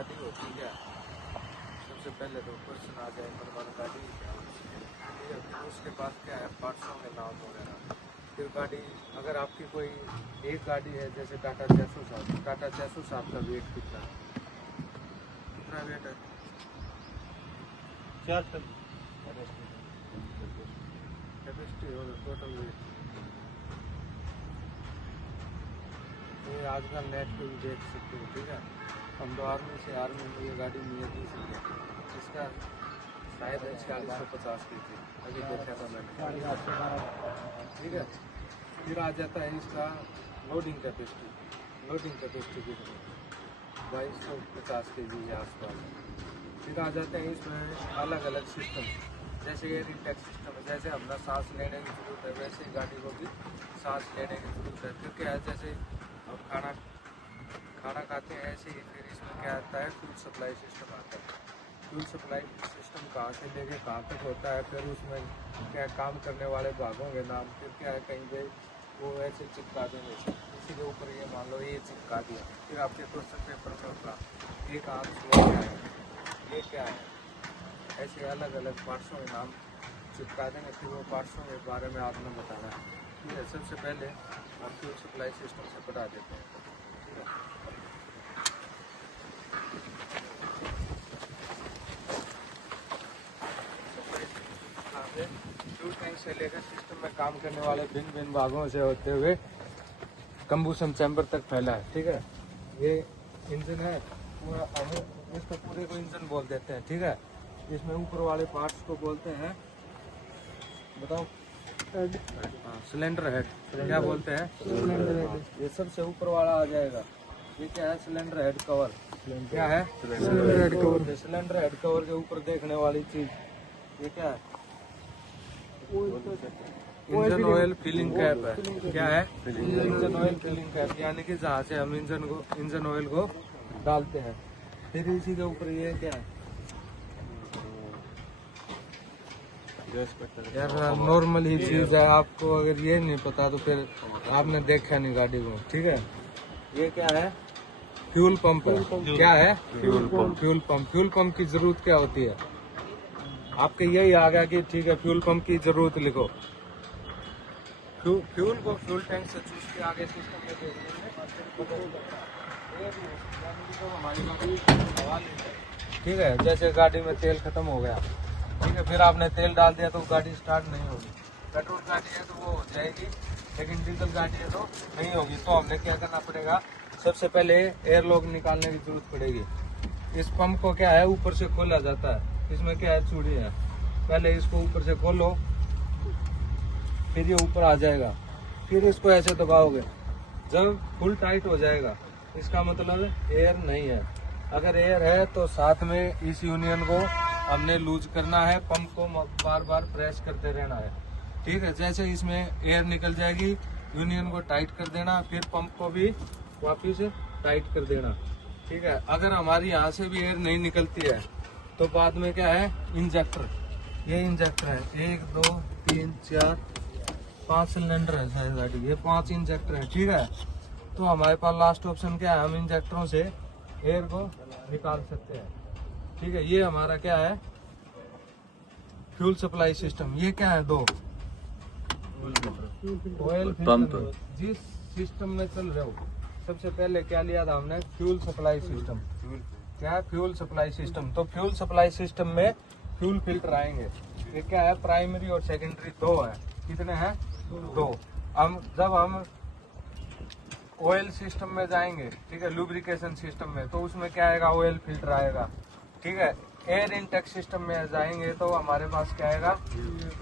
गाड़ी होती है, सबसे पहले तो क्वेश्चन आ जाए हमारा गाड़ी क्या होती है, ठीक है। फिर उसके बाद क्या है पार्ट्सों के नाम वगैरह। फिर गाड़ी अगर आपकी कोई एक गाड़ी है जैसे टाटा 607 आपका वेट कितना वेट है 4 टन कैपेसिटी और टोटल वेट। ये आजकल नेट पे भी देख सकते हो, ठीक है। हम तो आर्मी में ये गाड़ी मिली थी, इसका शायद है 4650 की थी, अभी देखा था मैंने, ठीक है। फिर आ जाता है इसका लोडिंग कैपेसिटी कितनी 2250 के जी के आसपास। फिर आ जाते हैं इसमें अलग अलग सिस्टम, जैसे एयर इंटेक सिस्टम है, जैसे हमने सांस लेने की जरूरत है वैसे ही गाड़ी को भी सांस लेने की जरूरत है। फिर क्या है जैसे अब खाना खाते हैं ऐसे ही, फिर इसमें क्या आता है फ्यूल सप्लाई सिस्टम आता है। फ्यूल सप्लाई सिस्टम कहाँ से लेके कहाँ तक होता है, फिर उसमें क्या काम करने वाले भागों के नाम, फिर क्या है कहीं पे वो ऐसे चिपका देंगे, इसी के ऊपर ये मान लो ये चिपका दिया, फिर आपके क्वेश्चन पेपर में होगा एक आर्म क्या है, ये क्या है, ऐसे अलग अलग पार्ट्सों के नाम चिपका देंगे। फिर वो पार्ट्सों के बारे में आपने बताना है, ठीक है। सबसे पहले हम फ्यूल सप्लाई सिस्टम से बता देते हैं, ठीक है। फ्यूल टैंक से लेकर सिस्टम में काम करने वाले भिन्न भिन्न भागों से होते हुए कंबूशन चैम्बर तक फैला है, ठीक है। ये इंजन है पूरा, हम इसको पूरे को इंजन बोल देते हैं, ठीक है। इसमें ऊपर वाले पार्ट्स को बोलते हैं, बताओ, सिलेंडर हेड क्या बोलते हैं, सिलेंडर हेड। ये सबसे ऊपर वाला आ जाएगा, ये क्या है सिलेंडर हेड कवर, क्या है cylinder head cover. Cylinder head cover के ऊपर देखने वाली चीज ये क्या है, इंजन ऑयल फिलिंग कैप है, क्या है इंजन ऑयल फिलिंग कैप, यानी कि जहाँ से हम इंजन ऑयल को डालते हैं। फिर इसी के ऊपर ये क्या है यार, नॉर्मल ही चीज है, आपको अगर ये नहीं पता तो फिर आपने देखा नहीं गाड़ी को, ठीक है। ये क्या है फ्यूल पंप है, क्या है फ्यूल पंप की जरूरत क्या होती है, आपके यही आ गया कि ठीक है फ्यूल पंप की जरूरत लिखो। फ्यूल को फ्यूल टैंक से चूस के आगे सिस्टम में दे देंगे, ठीक है। जैसे गाड़ी में तेल खत्म हो गया, ठीक है, फिर आपने तेल डाल दिया तो गाड़ी स्टार्ट नहीं होगी। पेट्रोल गाड़ी है तो वो हो जाएगी, लेकिन डीजल गाड़ी है तो नहीं होगी। तो हमने क्या करना पड़ेगा, सबसे पहले एयर लॉक निकालने की जरूरत पड़ेगी। इस पंप को क्या है ऊपर से खोला जाता है, इसमें क्या है चूड़ी है, पहले इसको ऊपर से खोलो, फिर ये यूपर आ जाएगा, फिर इसको ऐसे दबाओगे, जब फुल टाइट हो जाएगा इसका मतलब एयर नहीं है। अगर एयर है तो साथ में इस यूनियन को हमने लूज करना है, पंप को बार बार प्रेस करते रहना है, ठीक है। जैसे इसमें एयर निकल जाएगी यूनियन को टाइट कर देना, फिर पंप को भी वापिस टाइट कर देना, ठीक है। अगर हमारी यहाँ से भी एयर नहीं निकलती है तो बाद में क्या है इंजेक्टर, ये इंजेक्टर है 1 2 3 4 5 सिलेंडर है शायद गाड़ी, ये 5 इंजेक्टर है, ठीक है। तो हमारे पास लास्ट ऑप्शन क्या है, हम इंजेक्टरों से एयर को निकाल सकते हैं, ठीक है। ये हमारा क्या है फ्यूल सप्लाई सिस्टम। ये क्या है 2 ऑयल पंप। जिस सिस्टम में चल रहे हो सबसे पहले क्या लिया था हमने फ्यूल सप्लाई सिस्टम, क्या है फ्यूल सप्लाई सिस्टम। तो फ्यूल सप्लाई सिस्टम में फ्यूल फिल्टर आएंगे, ये क्या है प्राइमरी और सेकेंडरी 2 है, कितने हैं 2। जब हम ऑयल सिस्टम में जाएंगे, ठीक है, लुब्रिकेशन सिस्टम में, तो उसमें क्या आएगा ऑयल फिल्टर आएगा, ठीक है। एयर इंटेक सिस्टम में जाएंगे तो हमारे पास क्या आएगा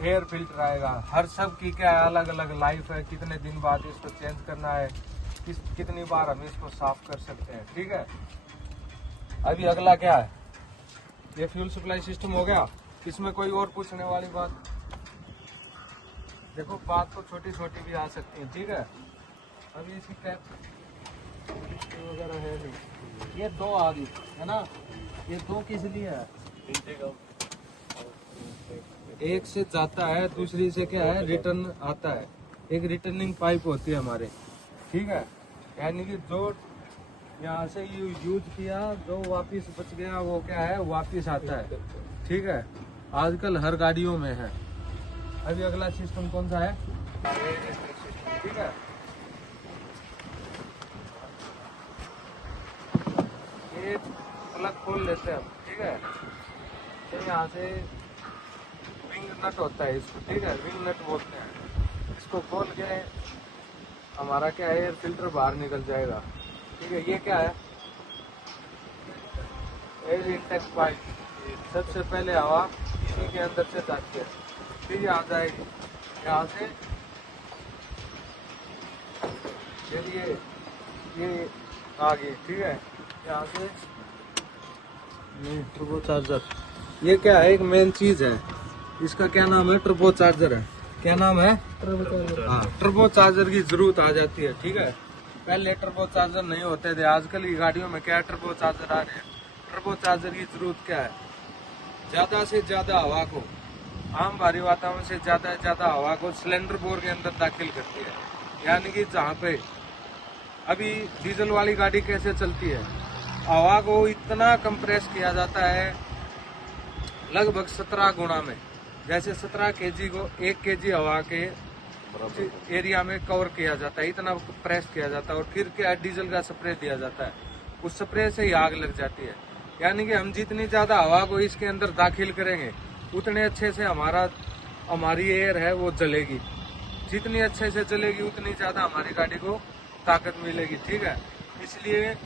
एयर फिल्टर आएगा। हर सब की क्या है अलग अलग लाइफ है, कितने दिन बाद इसको चेंज करना है, कितनी बार हम इसको साफ कर सकते हैं, ठीक है। अभी अगला क्या है, ये फ्यूल सप्लाई सिस्टम हो गया। इसमें कोई और पूछने वाली बात, देखो बात तो छोटी छोटी भी आ सकती है, ठीक है। अभी इसकी कैप वगैरह है नहीं, ये 2 आ गई है ना, ये 2 किस लिए है, एक से जाता है दूसरी से क्या है रिटर्न आता है, एक रिटर्निंग पाइप होती है हमारे, ठीक है। यानी कि जो यहाँ से यूज किया, जो वापिस बच गया वो क्या है, वापिस आता है। ठीक है, आजकल हर गाड़ियों में है। अभी अगला सिस्टम कौन सा है, ठीक है। ये प्लग खोल लेते हैं, ठीक है। तो यहाँ से विंग नट होता है इसको, ठीक है, विंग नट बोलते हैं। इसको खोल के हमारा क्या है, एयर फिल्टर बाहर निकल जाएगा। ठीक है, ये क्या है, एयर इंटेक पाइप। सबसे पहले हवा इसी के अंदर से जाती है, फिर आ जाएगी यहाँ से। फिर ये आ गई, ठीक है। यहाँ से ये टर्बो चार्जर, ये क्या है, एक मेन चीज है। इसका क्या नाम है, टर्बो चार्जर है। क्या नाम है, टर्बो चार्जर। हाँ, टर्बो चार्जर की जरूरत आ जाती है, ठीक है। पहले टर्बो चार्जर नहीं होते थे, आजकल की गाड़ियों में क्या टर्बो चार्जर आ रहे हैं। टर्बो चार्जर की जरूरत क्या है, ज्यादा से ज्यादा हवा को, आम भारी वातावरण से ज्यादा हवा को सिलेंडर बोर के अंदर दाखिल करती है। यानी कि जहाँ पे अभी डीजल वाली गाड़ी कैसे चलती है, हवा को इतना कंप्रेस किया जाता है लगभग 17 गुना में। जैसे 17 केजी को 1 केजी हवा के एरिया में कवर किया जाता है, इतना प्रेस किया जाता है। और फिर क्या, डीजल का स्प्रे दिया जाता है, उस स्प्रे से ही आग लग जाती है। यानी कि हम जितनी ज्यादा हवा को इसके अंदर दाखिल करेंगे उतने अच्छे से हमारी एयर है वो जलेगी। जितनी अच्छे से जलेगी उतनी ज्यादा हमारी गाड़ी को ताकत मिलेगी, ठीक है। इसलिए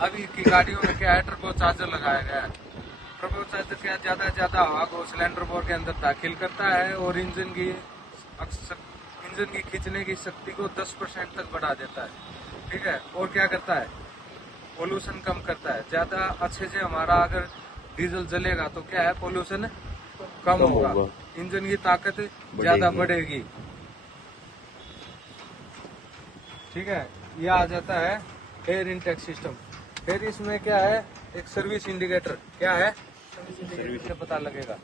अभी की गाड़ियों में क्या है, टर्बो चार्जर लगाया गया है। टर्बो चार्जर क्या ज्यादा हवा को सिलेंडर बोर के अंदर दाखिल करता है और इंजन की खींचने की शक्ति को 10% तक बढ़ा देता है, ठीक है। और क्या करता है, पोल्यूशन कम करता है। ज्यादा अच्छे से हमारा अगर डीजल जलेगा तो क्या है, पोल्यूशन कम होगा, इंजन की ताकत ज्यादा बढ़ेगी, ठीक है। ये आ जाता है एयर इंटेक सिस्टम। फिर इसमें क्या है, एक सर्विस इंडिकेटर। क्या है, सर्विस से पता लगेगा।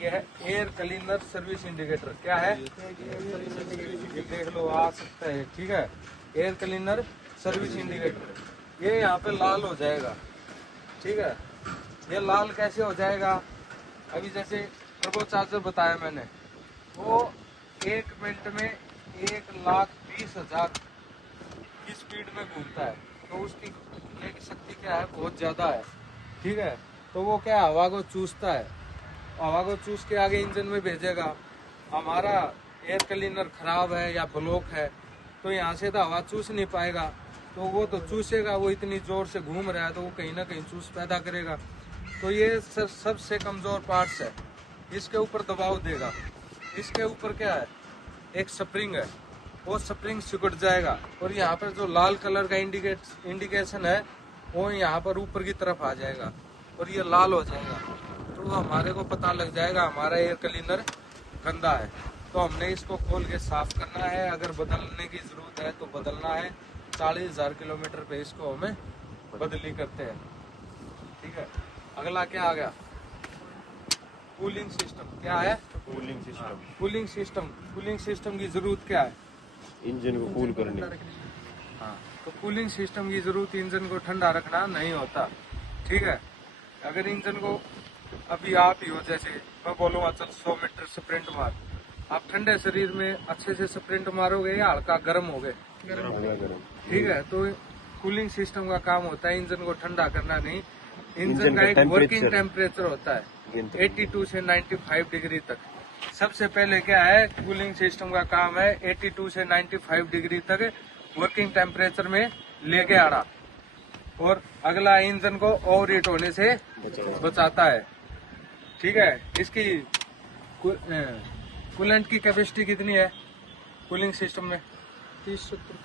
ये है एयर क्लीनर सर्विस इंडिकेटर। क्या है, ये देख लो, आ सकता है, ठीक है। एयर क्लीनर सर्विस इंडिकेटर, ये यहाँ पे लाल हो जाएगा, ठीक है। ये लाल कैसे हो जाएगा, अभी जैसे टर्बो चार्जर बताया मैंने, वो 1 मिनट में 1,20,000 की स्पीड में घूमता है। तो उसकी घूमने की शक्ति क्या है, बहुत ज्यादा है, ठीक है। तो वो क्या, हवा को चूसता है, हवा को चूस के आगे इंजन में भेजेगा। हमारा एयर क्लीनर खराब है या ब्लॉक है तो यहाँ से तो हवा चूस नहीं पाएगा, तो वो तो चूसेगा, वो इतनी जोर से घूम रहा है तो वो कहीं ना कहीं चूस पैदा करेगा। तो ये सबसे कमजोर पार्ट्स है, इसके ऊपर दबाव देगा। इसके ऊपर क्या है, एक स्प्रिंग है, वो स्प्रिंग सिकुड़ जाएगा और यहाँ पर जो लाल कलर का इंडिकेशन है वो यहाँ पर ऊपर की तरफ आ जाएगा और ये लाल हो जाएगा। तो हमारे को पता लग जाएगा हमारा एयर क्लीनर गंदा है, तो हमने इसको खोल के साफ करना है। अगर बदलने की जरूरत है तो बदलना है। 40,000 किलोमीटर पे इसको हमें बदली करते हैं, ठीक है। अगला क्या आ गया, कूलिंग सिस्टम। क्या है, कूलिंग सिस्टम। कूलिंग सिस्टम की जरूरत क्या है, इंजन को कूल करने। हाँ, तो कूलिंग सिस्टम की जरूरत इंजन को ठंडा रखना नहीं होता, ठीक है। अगर इंजन को अभी आप ही हो, जैसे मैं बोलूँगा चल 100 मीटर स्प्रिंट मार, आप ठंडे शरीर में अच्छे से स्प्रिंट मारोगे या हल्का गर्म हो गए, ठीक है। तो कूलिंग सिस्टम का काम होता है इंजन को ठंडा करना, नहीं। इंजन का एक वर्किंग टेम्परेचर होता है 82 से 95 डिग्री तक। सबसे पहले क्या है, कूलिंग सिस्टम का काम है 82 से 95 डिग्री तक वर्किंग टेम्परेचर में लेके आना, और अगला इंजन को ओवर हीट होने से बचाता है, ठीक है। इसकी कूलेंट की कैपेसिटी कितनी है कूलिंग सिस्टम में, 30-70,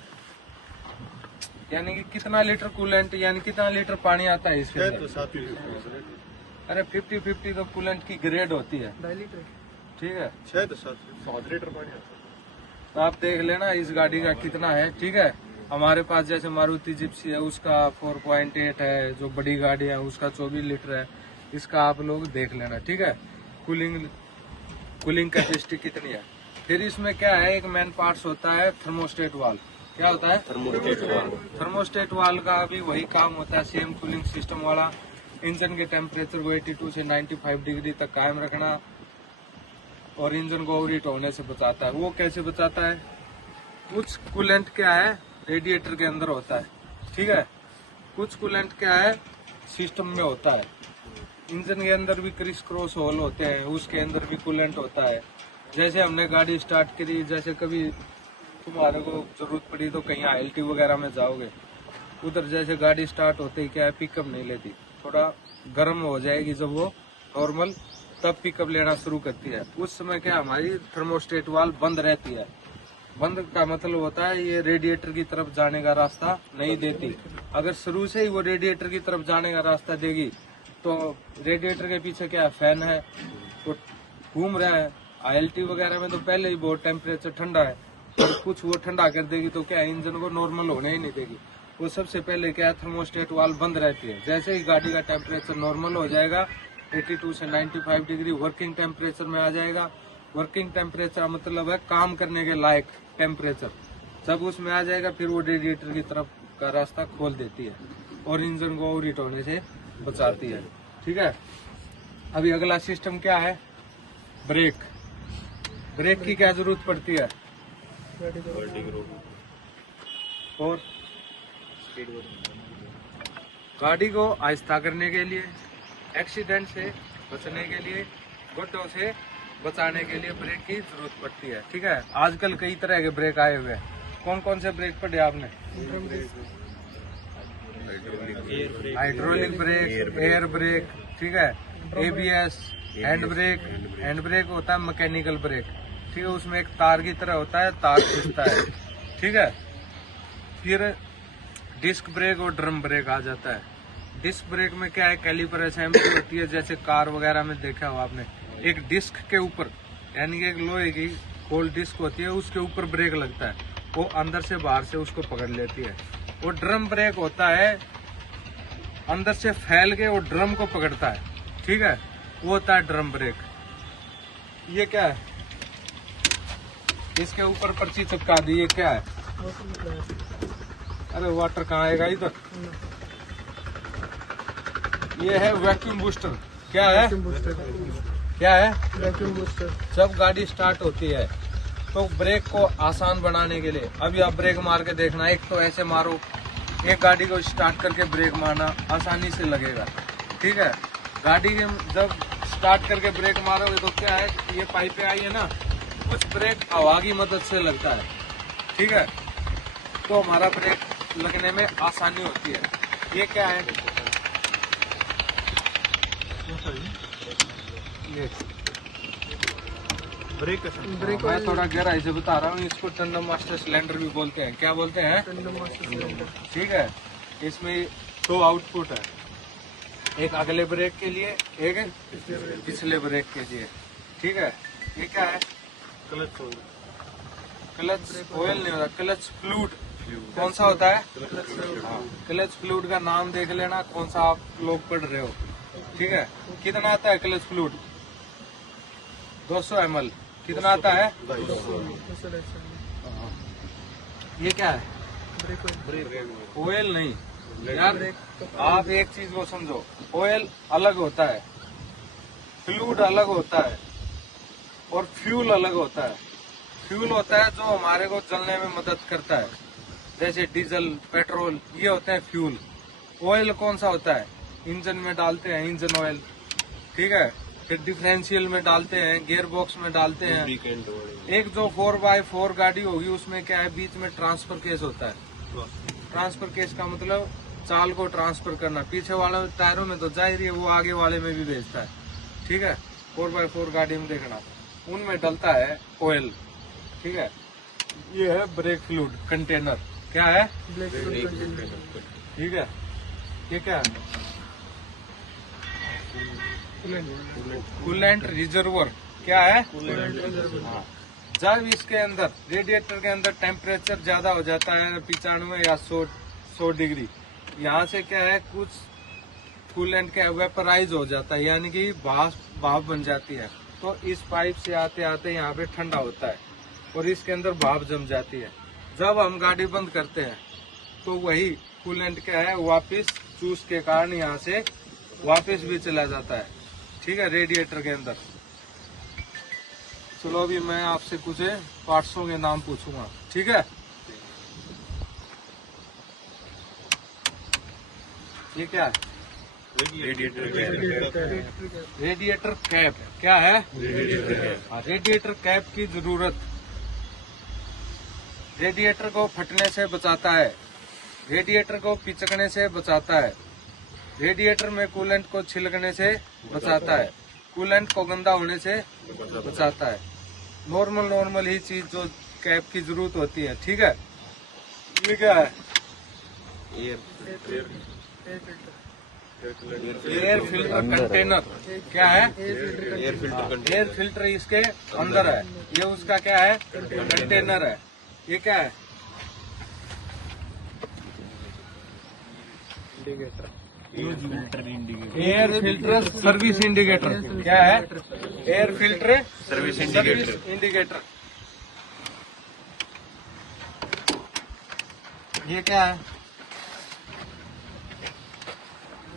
यानी कि कितना लीटर कूलेंट, यानी कितना लीटर पानी आता है इसके अंदर। अरे 50-50 तो कूलेंट की ग्रेड होती है, 2 लीटर, ठीक है। 7 लीटर पानी आता है। तो आप देख लेना इस गाड़ी का कितना है, ठीक है। हमारे पास जैसे मारुति जिप्सी है उसका 4.8 है, जो बड़ी गाड़ी है उसका 24 लीटर है। इसका आप लोग देख लेना, ठीक है। कूलिंग कैपेसिटी कितनी है। फिर इसमें क्या है, एक मेन पार्ट्स होता है थर्मोस्टेट वाल्व। क्या होता है? Thermostat valve. थर्मोस्टेट वाल्व का भी वही काम होता है, सेम कूलिंग सिस्टम वाला। इंजन के टेम्परेचर को 82 से 95 डिग्री तक कायम रखना और इंजन को ओवरहीट होने से बचाता है। वो कैसे बचाता है? कुछ कूलेंट क्या है रेडिएटर के अंदर होता है, ठीक है। कुछ कूलेंट क्या है सिस्टम में होता है। इंजन के अंदर भी क्रिस क्रॉस होल होते हैं, उसके अंदर भी कूलेंट होता है। जैसे हमने गाड़ी स्टार्ट करी, जैसे कभी तुम्हारे को जरूरत पड़ी तो कहीं ILT वगैरह में जाओगे, उधर जैसे गाड़ी स्टार्ट होते ही क्या है पिकअप नहीं लेती, थोड़ा गर्म हो जाएगी जब वो नॉर्मल, तब पिकअप लेना शुरू करती है। उस समय क्या हमारी थर्मोस्टेट वाल्व बंद रहती है। बंद का मतलब होता है ये रेडिएटर की तरफ जाने का रास्ता नहीं देती। अगर शुरू से ही वो रेडिएटर की तरफ जाने का रास्ता देगी तो रेडिएटर के पीछे क्या फैन है वो घूम रहा है। ILT वगैरह में तो पहले ही बहुत टेम्परेचर ठंडा है और कुछ वो ठंडा कर देगी तो क्या इंजन को नॉर्मल होने ही नहीं देगी। वो सबसे पहले क्या थर्मोस्टेट वाल्व बंद रहती है। जैसे ही गाड़ी का टेम्परेचर नॉर्मल हो जाएगा 82 से 95 डिग्री वर्किंग टेम्परेचर में आ जाएगा। वर्किंग टेम्परेचर मतलब है काम करने के लायक टेम्परेचर। जब उसमें आ जाएगा फिर वो रेडिएटर की तरफ का रास्ता खोल देती है और इंजन को ओवरहीट होने से बचाती है, ठीक है। अभी अगला सिस्टम क्या है? ब्रेक। ब्रेक की क्या जरूरत पड़ती है? और गाड़ी को आहिस्ता करने के लिए, एक्सीडेंट से बचने के लिए, गड्ढों से बचाने के लिए ब्रेक की जरूरत पड़ती है, ठीक है। आजकल कई तरह के ब्रेक आए हुए हैं। कौन कौन से ब्रेक पढ़े आपने? हाइड्रोलिक ब्रेक, एयर ब्रेक, ठीक है, ABS, hand brake. Hand brake होता है मैकेनिकल ब्रेक, ठीक है, उसमें एक तार की तरह होता है, तार खींचता है, ठीक है। फिर डिस्क ब्रेक और ड्रम ब्रेक आ जाता है। डिस्क ब्रेक में क्या है कैलिपर असेंबली होती है, जैसे कार वगैरह में देखा हो आपने, एक डिस्क के ऊपर यानी कि एक लोहे की गोल डिस्क होती है, उसके ऊपर ब्रेक लगता है, वो अंदर से बाहर से उसको पकड़ लेती है। वो ड्रम ब्रेक होता है अंदर से फैल के वो ड्रम को पकड़ता है, ठीक है, वो होता है ड्रम ब्रेक। ये क्या है? इसके ऊपर पर्ची चिपका दी, ये क्या है? अरे वाटर कहाँ आएगा इधर? ये है वैक्यूम बूस्टर। क्या है? क्या है? Vacuum booster. जब गाड़ी स्टार्ट होती है तो ब्रेक को आसान बनाने के लिए, अभी आप ब्रेक मार के देखना, एक तो ऐसे मारो, एक गाड़ी को स्टार्ट करके ब्रेक मारना आसानी से लगेगा, ठीक है। गाड़ी के जब स्टार्ट करके ब्रेक मारोगे तो क्या है, ये पाइपें आई है ना, कुछ ब्रेक हवा की मदद से लगता है, ठीक है, तो हमारा ब्रेक लगने में आसानी होती है। ये क्या है? ये ब्रेक मैं थोड़ा गहराई से बता रहा हूँ, इसको टंडन मास्टर सिलेंडर भी बोलते हैं। क्या बोलते हैं? टंडन मास्टर सिलेंडर, ठीक है। इसमें 2 आउटपुट है, एक अगले ब्रेक के लिए, एक पिछले ब्रेक के लिए, ठीक है। ये क्या है? क्लच ऑयल नहीं होता, क्लच फ्लूइड। कौन सा होता है? क्लच फ्लूइड का नाम देख लेना, कौन सा आप लोग पढ़ रहे हो, ठीक है। कितना आता है क्लच फ्लूइड? 200 ml। कितना आता है? 200। ये क्या है? ऑयल नहीं यार, आप एक चीज को समझो, ऑयल अलग होता है, फ्लूइड अलग होता है और फ्यूल अलग होता है। फ्यूल होता है जो हमारे को जलने में मदद करता है, जैसे डीजल, पेट्रोल, ये होते हैं फ्यूल। ऑयल कौन सा होता है? इंजन में डालते हैं, इंजन ऑयल, ठीक है, फिर डिफरेंशियल में डालते हैं, गियर बॉक्स में डालते हैं। एक जो 4x4 गाड़ी होगी उसमें क्या है, बीच में ट्रांसफर केस होता है। ट्रांसफर केस का मतलब चाल को ट्रांसफर करना, पीछे वाले टायरों में तो जाहिर है वो आगे वाले में भी भेजता है, ठीक है। 4x4 गाड़ी में देखना, उनमें डलता है ऑयल, ठीक है। ये है ब्रेक फ्लूइड कंटेनर। क्या है? ब्रेक कंटेनर, ठीक है। ये क्या है? Coolant reservoir. क्या है? हाँ। जब इसके अंदर रेडिएटर के अंदर टेम्परेचर ज्यादा हो जाता है 95 या 100 डिग्री, यहाँ से क्या है कुछ कूलेंट का वेपराइज हो जाता है, यानी कि भाप बन जाती है। तो इस पाइप से आते आते यहाँ पे ठंडा होता है और इसके अंदर भाप जम जाती है। जब हम गाड़ी बंद करते हैं तो वही कूलेंट क्या है वापस चूस के कारण यहाँ से वापस भी चला जाता है, ठीक है, रेडिएटर के अंदर। चलो अभी मैं आपसे कुछ पार्ट्सों के नाम पूछूंगा, ठीक है। ये क्या है? Radiator cap. क्या है? रेडिएटर कैप की जरूरत रेडिएटर को फटने से बचाता है, रेडिएटर को पिचकने से बचाता है, रेडिएटर में कूलेंट को छिलकने से बचाता है, कूलेंट को गंदा होने से बचाता है। नॉर्मल ही चीज जो कैप की जरूरत होती है, ठीक है। ये क्या है? Air filter container. क्या है? एयर फिल्टर इसके अंदर है, ये उसका क्या है? कंटेनर है। ये क्या है? Air filter service indicator. क्या है? Air filter service indicator. ये क्या है?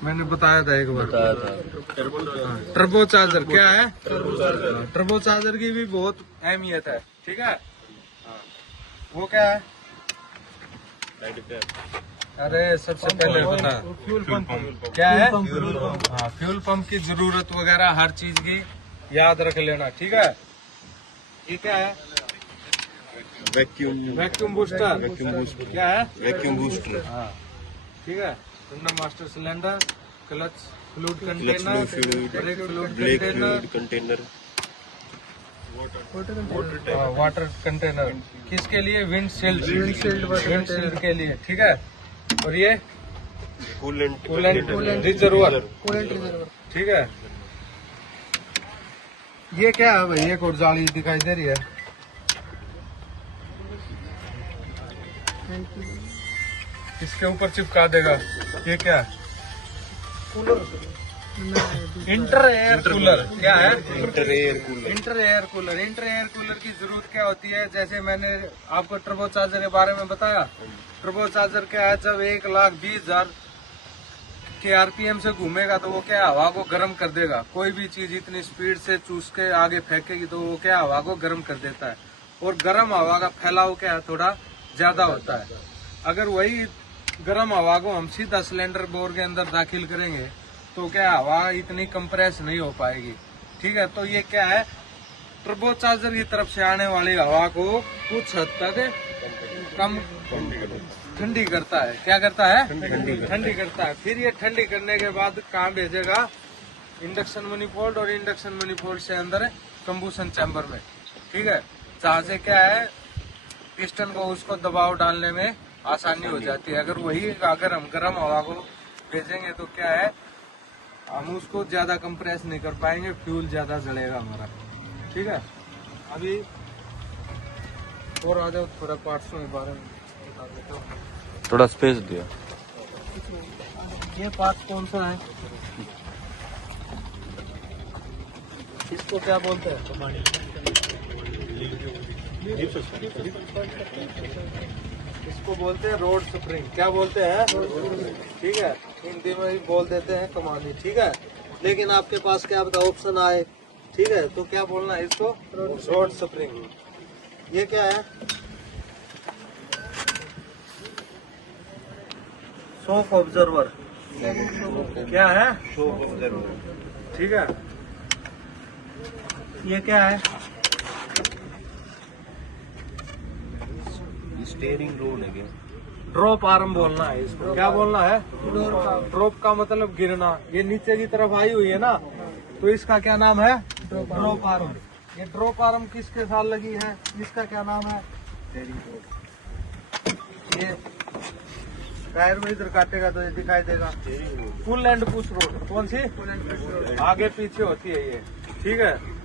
मैंने बताया था एक बार, टर्बो चार्जर। क्या है? टर्बो चार्जर की भी बहुत अहमियत है, ठीक है। वो क्या है? अरे सबसे पहले बता, फ्यूल पंप। क्या है? हाँ, फ्यूल पंप की जरूरत वगैरह हर चीज की याद रख लेना, ठीक है। ये क्या है? Vacuum booster. क्या है? Vacuum booster. हाँ, ठीक है। Master cylinder, clutch fluid container, brake fluid container, water container. किसके लिए? विंडशील्ड के लिए, ठीक है। और ये कूलेंट रिजर्वर, ठीक है। ये क्या है भाई? एक और जाली दिखाई दे रही है, इसके ऊपर चिपका देगा। ये क्या है? Inter air cooler. क्या है? इंटर एयर कूलर की जरूरत क्या होती है? जैसे मैंने आपको टर्बो चार्जर के बारे में बताया। टर्बो चार्जर क्या है? जब 1,20,000 के आरपीएम से घूमेगा तो वो क्या हवा को गर्म कर देगा। कोई भी चीज इतनी स्पीड से चूस के आगे फेंकेगी तो वो क्या हवा को गर्म कर देता है, और गर्म हवा का फैलाव क्या है? थोड़ा ज्यादा होता है। अगर वही गर्म हवा को हम सीधा सिलेंडर बोर के अंदर दाखिल करेंगे तो क्या हवा इतनी कंप्रेस नहीं हो पाएगी, ठीक है। तो ये क्या है? टर्बो चार्जर की तरफ से आने वाली हवा को कुछ हद तक कम ठंडी करता है। क्या करता है? ठंडी करता है। फिर ये ठंडी करने के बाद कहाँ भेजेगा? इंडक्शन मनीफोल्ड, और इंडक्शन मनीफोल्ड से अंदर कंबूशन चैम्बर में, ठीक है। जहाँ से क्या है? पिस्टन को उसको दबाव डालने में आसानी हो जाती है। अगर हम गर्म हवा को भेजेंगे तो क्या है? हम उसको ज्यादा कंप्रेस नहीं कर पाएंगे, फ्यूल ज्यादा जलेगा हमारा, ठीक है। अभी और आ जाओ, थोड़ा पार्ट्सों के बारे में बता देता हूँ। थोड़ा स्पेस दिया। ये पार्ट कौन सा है? इसको क्या बोलते हैं? इसको बोलते हैं रोड स्प्रिंग। क्या बोलते हैं? ठीक है, हिंदी में भी बोल देते हैं कमानी, ठीक है। लेकिन आपके पास क्या बता ऑप्शन आए, ठीक है, तो क्या बोलना है इसको? Road spring. ये क्या है? Shock observer. क्या है? शॉक ऑब्जर्वर, ठीक है। ये क्या है? स्टीयरिंग रोड है क्या? ड्रॉप आर्म बोलना है इसको। क्या बोलना है? ड्रॉप का मतलब गिरना। ये नीचे की तरफ आई हुई है ना, तो इसका क्या नाम है? Drop arm. ये ड्रॉप आर्म किसके साथ लगी है? इसका क्या नाम है? ये टायर में इधर काटेगा तो ये दिखाई देगा। Full and push road. कौन सी? आगे पीछे होती है ये, ठीक है।